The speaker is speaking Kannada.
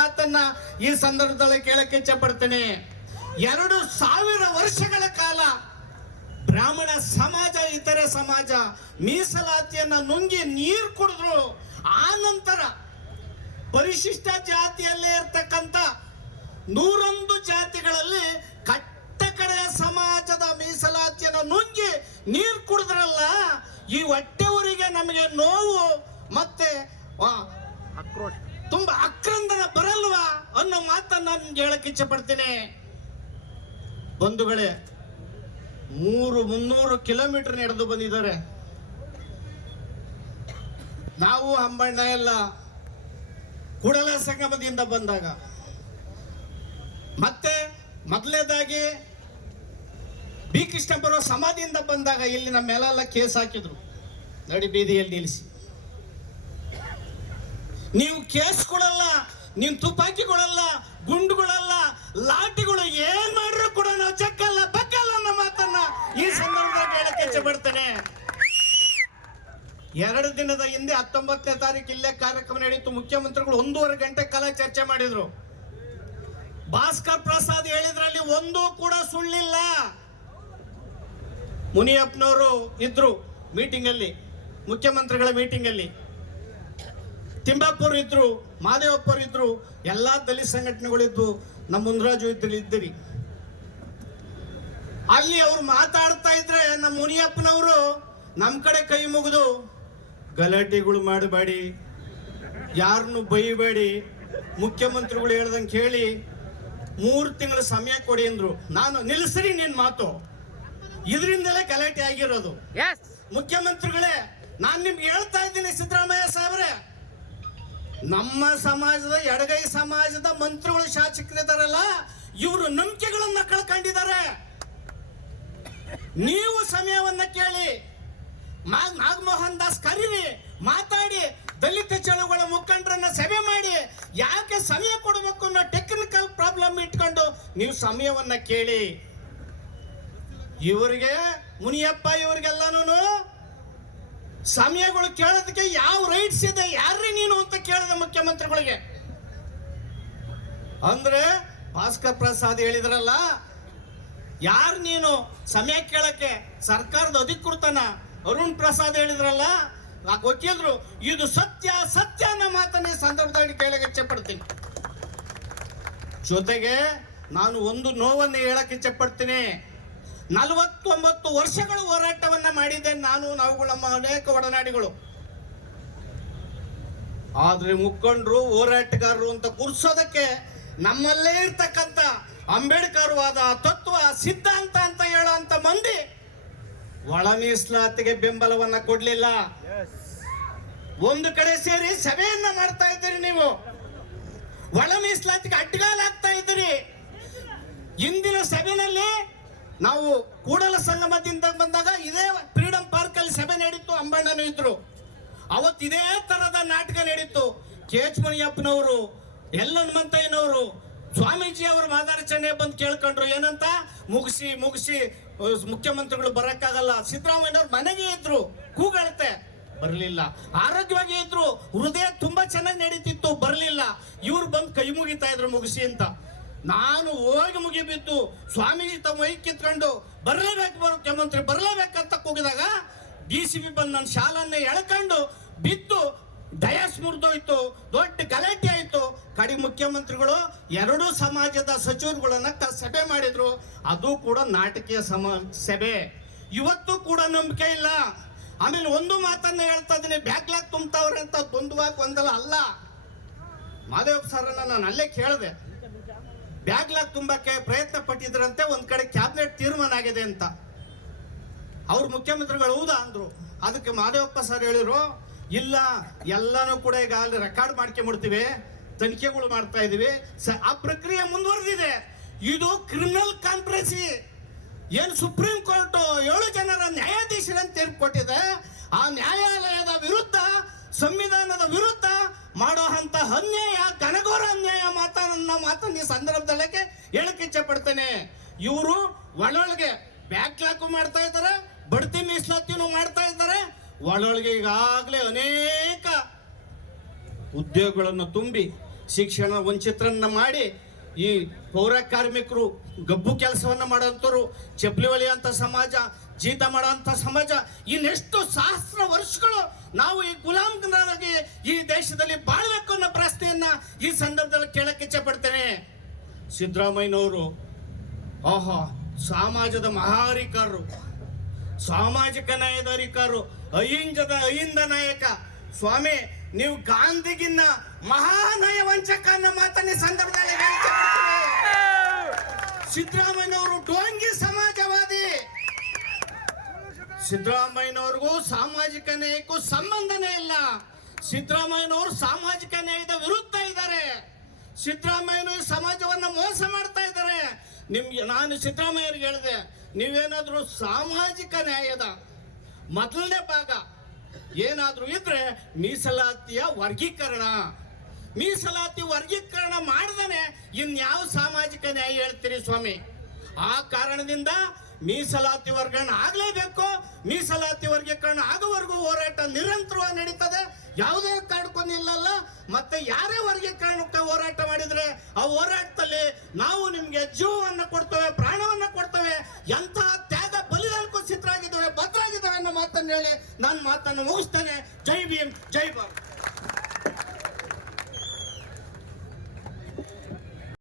ಮಾತನ್ನ ಈ ಸಂದರ್ಭದಲ್ಲಿ ಕೇಳಕ್ಕೆ ಇಚ್ಛೆ ಪಡ್ತೇನೆ. 2000 ವರ್ಷಗಳ ಕಾಲ ಬ್ರಾಹ್ಮಣ ಸಮಾಜ, ಇತರೆ ಸಮಾಜ ಮೀಸಲಾತಿಯನ್ನ ನುಂಗಿ ನೀರು ಕುಡಿದ್ರು. ಆ ನಂತರ ಪರಿಶಿಷ್ಟ ಜಾತಿಯಲ್ಲೇ ಇರ್ತಕ್ಕಂಥ 101 ಜಾತಿಗಳಲ್ಲಿ ಕಟ್ಟಕಡೆಯ ಸಮಾಜದ ಮೀಸಲಾತಿಯನ್ನು ನುಂಗಿ ನೀರು ಕುಡಿದ್ರಲ್ಲ, ಈ ಹೊಟ್ಟೆವರಿಗೆ ನಮಗೆ ನೋವು ಮತ್ತೆ ತುಂಬಾ ಆಕ್ರಂದನ ಬರಲ್ವಾ ಅನ್ನೋ ಮಾತನ್ನ ನಾನು ಹೇಳಕ್ಕೆ ಇಚ್ಛೆ ಪಡ್ತೀನಿ. ಬಂಧುಗಳೇ, 300 ಕಿಲೋಮೀಟರ್ ನಡೆದು ಬಂದಿದ್ದಾರೆ. ನಾವು ಹಂಬಣ್ಣ ಎಲ್ಲ ಕೂಡಲ ಸಂಗಮದಿಂದ ಬಂದಾಗ, ಮತ್ತೆ ಮೊದಲನೇದಾಗಿ ಬಿ ಕೃಷ್ಣಪ್ಪರ ಸಮಾಧಿಯಿಂದ ಬಂದಾಗ ಇಲ್ಲಿ ನಮ್ಮ ಮೇಲೆಲ್ಲ ಕೇಸ್ ಹಾಕಿದ್ರು, ನಡಿ ಬೀದಿಯಲ್ಲಿ ನಿಲ್ಲಿಸಿ. ನೀವು ಕೇಸ್ ಕೊಡಲ್ಲ, ನೀವು ತುಪಾಕಿ ಕೊಡಲ್ಲ, ಗುಂಡುಗಳಲ್ಲ, ಲಾಠಿಗಳು ಏನ್ ಮಾಡ್ರು ಕೂಡ ನಾವು ಚಕ್ಕಲ್ಲ ಬಕ್ಕಲ್ಲ ಅನ್ನೋ ಮಾತನ್ನ ಈ ಸಂದರ್ಭದಲ್ಲಿ ಹೇಳಕ್ಕೆ ಇಚ್ಛೆ ಪಡ್ತೇನೆ. 2 ದಿನದ ಹಿಂದೆ 19ನೇ ತಾರೀಕು ಇಲ್ಲೇ ಕಾರ್ಯಕ್ರಮ ನಡೀತು. ಮುಖ್ಯಮಂತ್ರಿಗಳು 1.5 ಗಂಟೆ ಕಾಲ ಚರ್ಚೆ ಮಾಡಿದ್ರು. ಭಾಸ್ಕರ್ ಪ್ರಸಾದ್ ಹೇಳಿದ್ರಲ್ಲಿ ಒಂದು ಕೂಡ ಸುಳ್ಳಿಲ್ಲ. ಮುನಿಯಪ್ಪನವರು ಇದ್ರು ಮೀಟಿಂಗ್ ಅಲ್ಲಿ, ಮುಖ್ಯಮಂತ್ರಿಗಳ ಮೀಟಿಂಗ್ ಅಲ್ಲಿ. ತಿಮ್ಮಾಪುರ್ ಇದ್ರು, ಮಾದೇವಪ್ಪರು ಇದ್ರು, ಎಲ್ಲಾ ದಲಿತ ಸಂಘಟನೆಗಳಿದ್ವು, ನಮ್ಮ ಮುನ್ರಾಜು ಇದ್ದಿರಿ. ಅಲ್ಲಿ ಅವ್ರು ಮಾತಾಡ್ತಾ ಇದ್ರೆ ನಮ್ಮ ಮುನಿಯಪ್ಪನವರು ನಮ್ಮ ಕಡೆ ಕೈ ಮುಗಿದು, ಗಲಾಟೆಗಳು ಮಾಡಬೇಡಿ, ಯಾರನ್ನು ಬೈಬೇಡಿ, ಮುಖ್ಯಮಂತ್ರಿಗಳು ಹೇಳ್ದಂಗೆ ಕೇಳಿ 3 ತಿಂಗಳ ಸಮಯ ಕೊಡಿ ಅಂದ್ರು. ನಾನು ನಿಲ್ಲಿಸ್ರಿ ನಿನ್ ಮಾತು, ಇದರಿಂದಲೇ ಗಲಾಟೆ ಆಗಿರೋದು. ಮುಖ್ಯಮಂತ್ರಿಗಳೇ, ನಾನು ನಿಮ್ಗೆ ಹೇಳ್ತಾ ಇದ್ದೀನಿ ಸಿದ್ದರಾಮಯ್ಯ ಸಾಹೇಬ್ರೆ, ನಮ್ಮ ಸಮಾಜದ ಎಡಗೈ ಸಮಾಜದ ಮಂತ್ರಿಗಳು ಶಾಸಕರಿದ್ದಾರಲ್ಲ, ಇವರು ನಂಬಿಕೆಗಳನ್ನ ಕಳ್ಕೊಂಡಿದ್ದಾರೆ. ನೀವು ಸಮಯವನ್ನ ಕೇಳಿ, ನಾಗಮೋಹನ್ ದಾಸ್ ಕರೀರಿ, ಮಾತಾಡಿ, ದಲಿತ ಚಳುವಳ ಮುಖಂಡರನ್ನ ಸಭೆ ಮಾಡಿ, ಯಾಕೆ ಸಮಯ ಕೊಡಬೇಕು ಅನ್ನೋ ಟೆಕ್ನಿಕಲ್ ಪ್ರಾಬ್ಲಮ್ ಇಟ್ಕೊಂಡು ನೀವು ಸಮಯವನ್ನ ಕೇಳಿ. ಇವರಿಗೆ ಮುನಿಯಪ್ಪ ಇವರಿಗೆಲ್ಲಾನು ಸಮಯಗಳು ಕೇಳೋದಕ್ಕೆ ಯಾವ ರೈಟ್ಸ್ ಇದೆ, ಯಾರ್ರೀ ನೀನು ಅಂತ ಕೇಳಿದ ಮುಖ್ಯಮಂತ್ರಿಗಳಿಗೆ. ಅಂದ್ರೆ ಭಾಸ್ಕರ್ ಪ್ರಸಾದ್ ಹೇಳಿದ್ರಲ್ಲ, ಯಾರು ನೀನು ಸಮಯ ಕೇಳಕ್ಕೆ, ಸರ್ಕಾರದ ಅಧಿಕೃತನ ಅರುಣ್ ಪ್ರಸಾದ್ ಹೇಳಿದ್ರಲ್ಲ, ವಕೀಲರು, ಇದು ಸತ್ಯ ಸತ್ಯ ಅನ್ನೋ ಮಾತನ್ನ ಸಂದರ್ಭದಲ್ಲಿ ಕೇಳಕ್ಕೆ ಇಚ್ಛೆ ಪಡ್ತೀನಿ. ಜೊತೆಗೆ ನಾನು ಒಂದು ನೋವನ್ನು ಹೇಳಕ್ಕೆ ಇಚ್ಛೆ ಪಡ್ತೀನಿ. 49 ವರ್ಷಗಳು ಹೋರಾಟವನ್ನ ಮಾಡಿದ್ದೆ ನಾವು ನಮ್ಮ ಅನೇಕ ಒಡನಾಡಿಗಳು. ಆದ್ರೆ ಮುಖಂಡರು, ಹೋರಾಟಗಾರರು ಅಂತ ಕೂರ್ಸೋದಕ್ಕೆ ನಮ್ಮಲ್ಲೇ ಇರ್ತಕ್ಕಂಥ ಅಂಬೇಡ್ಕರ್ ವಾದ, ತತ್ವ, ಸಿದ್ಧಾಂತ ಅಂತ ಹೇಳೋಂತ ಮಂದಿ ಒಳ ಮೀಸಲಾತಿಗೆ ಬೆಂಬಲವನ್ನ ಕೊಡ್ಲಿಲ್ಲ. ಒಂದು ಕಡೆ ಸೇರಿ ಸಭೆಯನ್ನ ಮಾಡ್ತಾ ಇದ್ದೀರಿ, ನೀವು ಒಳ ಮೀಸಲಾತಿಗೆ ಅಡ್ಡಗಾಲ ಆಗ್ತಾ ಇದ್ದೀರಿ. ಇಂದಿನ ಸಭೆಯಲ್ಲಿ ನಾವು ಕೂಡಲ ಸಂಗಮದಿಂದ ಬಂದಾಗ ಇದೇ ಫ್ರೀಡಂ ಪಾರ್ಕ್ ಅಲ್ಲಿ ಸಭೆ ನಡೀತು, ಅಂಬಣ್ಣನು ಇದ್ರು. ಅವತ್ತು ಇದೇ ತರದ ನಾಟಕ ನಡೀತು. ಕೆ.ಎಚ್. ಮುನಿಯಪ್ಪನವರು, ಎಲ್ ಹನುಮಂತಯ್ಯನವರು, ಸ್ವಾಮೀಜಿ ಅವರು ಮಾದಾರಚನೆ ಬಂದು ಕೇಳ್ಕೊಂಡ್ರು, ಏನಂತ, ಮುಗಿಸಿ ಮುಖ್ಯಮಂತ್ರಿಗಳು ಬರಕ್ಕಾಗಲ್ಲ. ಸಿದ್ದರಾಮಯ್ಯನವ್ರು ಮನೆಗೆ ಇದ್ರು, ಕೂಗಳತೆ ಬರಲಿಲ್ಲ. ಆರೋಗ್ಯವಾಗಿ ಇದ್ರು, ಹೃದಯ ತುಂಬಾ ಚೆನ್ನಾಗಿ ನಡೀತಿತ್ತು, ಬರಲಿಲ್ಲ. ಇವ್ರು ಬಂದು ಕೈ ಮುಗಿತಾ ಇದ್ರು ಮುಗಿಸಿ ಅಂತ. ನಾನು ಹೋಗಿ ಮುಗಿಬಿದ್ದು ಸ್ವಾಮೀಜಿ ತಮ್ಮ ಮೈ ಕಿತ್ಕೊಂಡು ಬರಲೇಬೇಕು ಮುಖ್ಯಮಂತ್ರಿ ಬರಲೇಬೇಕಂತ ಕೂಗಿದಾಗ DCP ಬಂದು ನನ್ನ ಶಾಲನ್ನೇ ಎಳ್ಕೊಂಡು ಬಿದ್ದು ಡಯಾಸ್ ಮುರಿದೋಯ್ತು, ದೊಡ್ಡ ಗಲಾಟೆ ಆಯ್ತು. ಕಡಿ ಮುಖ್ಯಮಂತ್ರಿಗಳು 2 ಸಮಾಜದ ಸಚಿವರುಗಳನ್ನ ಸಭೆ ಮಾಡಿದ್ರು. ಅದು ಕೂಡ ನಾಟಕೀಯ ಸಭೆ. ಇವತ್ತು ಕೂಡ ನಂಬಿಕೆ ಇಲ್ಲ. ಆಮೇಲೆ ಒಂದು ಮಾತನ್ನ ಹೇಳ್ತಾ ಇದ್ದೀನಿ, ಬ್ಯಾಕ್ಲಾಗ್ ತುಂಬ್ತಾವ್ರೆ ಅಂತ ಒಂದಲ್ಲ ಅಲ್ಲ. ಮಾದೇವಪ್ಪ ಸರ್ನ ನಾನು ಅಲ್ಲೇ ಕೇಳಿದೆ, ಬ್ಯಾಕ್ಲಾಗ್ ತುಂಬಕ್ಕೆ ಪ್ರಯತ್ನ ಪಟ್ಟಿದ್ರಂತೆ, ಒಂದ್ ಕಡೆ ಕ್ಯಾಬಿನೆಟ್ ತೀರ್ಮಾನ ಆಗಿದೆ ಅಂತ. ಅವ್ರು ಮುಖ್ಯಮಂತ್ರಿಗಳು ಹೌದಾ ಅಂದ್ರು. ಅದಕ್ಕೆ ಮಾದೇವಪ್ಪ ಸರ್ ಹೇಳಿದ್ರು, ಇಲ್ಲ, ಎಲ್ಲಾನು ಕೂಡ ಈಗ ಅಲ್ಲಿ ರೆಕಾರ್ಡ್ ಮಾಡ್ಕೊಂಡ್ಬಿಡ್ತೀವಿ, ತನಿಖೆಗಳು ಮಾಡ್ತಾ ಇದೀವಿ, ಆ ಪ್ರಕ್ರಿಯೆ ಮುಂದುವರೆದಿದೆ. ಇದು ಕ್ರಿಮಿನಲ್ ಕಾನ್ಸ್ಪಿರಸಿ. ಏನು ಸುಪ್ರೀಂ ಕೋರ್ಟ್ 7 ಜನರ ನ್ಯಾಯಾಧೀಶರನ್ನು ತೀರ್ಪು ಕೊಟ್ಟಿದೆ. ಆ ನ್ಯಾಯಾಲಯದ ವಿರುದ್ಧ, ಸಂವಿಧಾನದ ವಿರುದ್ಧ ಮಾಡೋ ಅಂತ ಅನ್ಯಾಯ, ಘನಘೋರ ಅನ್ಯಾಯ ಮಾತನ್ನ ಈ ಸಂದರ್ಭದಲ್ಲೇ ಹೇಳಕ್ಕೆ ಇಚ್ಛೆ ಪಡ್ತೇನೆ. ಇವರು ಒಳೊಳಗೆ ಬ್ಯಾಕ್ಲಾಕ್ ಮಾಡ್ತಾ ಇದ್ದಾರೆ, ಬಡ್ತಿ ಮೀಸಲಾತಿನೂ ಮಾಡ್ತಾ ಇದ್ದಾರೆ. ಒಳೊಳಗೆ ಈಗಾಗಲೇ ಅನೇಕ ಉದ್ಯೋಗಗಳನ್ನು ತುಂಬಿ ಶಿಕ್ಷಣ ವಂಚಿತರನ್ನ ಮಾಡಿ ಈ ಪೌರ ಕಾರ್ಮಿಕರು ಗಬ್ಬು ಕೆಲಸವನ್ನ ಮಾಡೋಂಥವ್ರು, ಚಪ್ಪಲಿ ಹೊಲಿಯುವಂಥ ಸಮಾಜ, ಜೀತ ಮಾಡೋಂಥ ಸಮಾಜ, ಇನ್ನೆಷ್ಟು ಸಹಸ್ರ ವರ್ಷಗಳು ನಾವು ಈ ಗುಲಾಮರಾಗಿ ಈ ದೇಶದಲ್ಲಿ ಬಾಳ್ಬೇಕು ಅನ್ನೋ ಪ್ರಶ್ನೆಯನ್ನ ಈ ಸಂದರ್ಭದಲ್ಲಿ ಕೇಳಕ್ಕೆ ಇಚ್ಛೆ ಪಡ್ತೇನೆ. ಸಿದ್ದರಾಮಯ್ಯನವರು ಆಹಾ ಸಮಾಜದ ಮಹಾರಿಕಾರರು, ಸಾಮಾಜಿಕ ನ್ಯಾಯದ ಅಧಿಕಾರರು, ಅಹಿಂದ ನಾಯಕ. ಸ್ವಾಮಿ, ನೀವು ಗಾಂಧಿಗಿನ್ನ ಮಹಾನಯ ವಂಚಕ ಅನ್ನೋ ಮಾತನ್ನ ಸಂದರ್ಭದಲ್ಲಿ ಸಿದ್ದರಾಮಯ್ಯನವರು ಡೋಂಗಿ ಸಮಾಜವಾದಿ. ಸಿದ್ದರಾಮಯ್ಯನವ್ರಿಗೂ ಸಾಮಾಜಿಕ ನ್ಯಾಯಕ್ಕೂ ಸಂಬಂಧನೇ ಇಲ್ಲ. ಸಿದ್ದರಾಮಯ್ಯನವರು ಸಾಮಾಜಿಕ ನ್ಯಾಯದ ವಿರುದ್ಧ ಇದ್ದಾರೆ. ಸಿದ್ದರಾಮಯ್ಯನ ಸಮಾಜವನ್ನ ಮೋಸ ಮಾಡ್ತಾ ಇದ್ದಾರೆ. ನಿಮ್ಗೆ ನಾನು ಸಿದ್ದರಾಮಯ್ಯರಿಗೆ ಹೇಳಿದೆ, ನೀವೇನಾದ್ರೂ ಸಾಮಾಜಿಕ ನ್ಯಾಯದ ಮೊದಲನೇ ಭಾಗ ಏನಾದ್ರೂ ಇದ್ರೆ ಮೀಸಲಾತಿಯ ವರ್ಗೀಕರಣ, ಮೀಸಲಾತಿ ವರ್ಗೀಕರಣ ಮಾಡದೇನೆ ಇನ್ಯಾವ ಸಾಮಾಜಿಕ ನ್ಯಾಯ ಹೇಳ್ತೀರಿ ಸ್ವಾಮಿ? ಆ ಕಾರಣದಿಂದ ಮೀಸಲಾತಿ ವರ್ಗೀಕರಣ ಆಗಲೇಬೇಕು. ಮೀಸಲಾತಿ ವರ್ಗೀಕರಣ ಆಗುವವರೆಗೂ ಹೋರಾಟ ನಿರಂತರವಾಗಿ ನಡೀತದೆ. ಯಾವುದೇ ಕಾರಣಕ್ಕೂ ನಿಲ್ಲಲ್ಲ. ಮತ್ತೆ ಯಾರೇ ವರ್ಗೀಕರಣಕ್ಕೆ ಹೋರಾಟ ಮಾಡಿದ್ರೆ ಆ ಹೋರಾಟದಲ್ಲಿ ನಾವು ನಿಮ್ಗೆ ಜೀವವನ್ನು ಕೊಡ್ತೇವೆ, ಪ್ರಾಣವನ್ನ ಕೊಡ್ತೇವೆ, ಎಂತಹ ತ್ಯಾಗ ಬಲಿದಾನಕ್ಕೂ ಸಿದ್ಧರಾಗಿದ್ದೇವೆ, ಭದ್ರಾಗಿದ್ದೇವೆ ಅನ್ನೋ ಮಾತನ್ನು ಹೇಳಿ ನಾನು ಮಾತನ್ನು ಮುಗಿಸ್ತೇನೆ. ಜೈ ಭೀಮ್, ಜೈ ಭಾರತ್.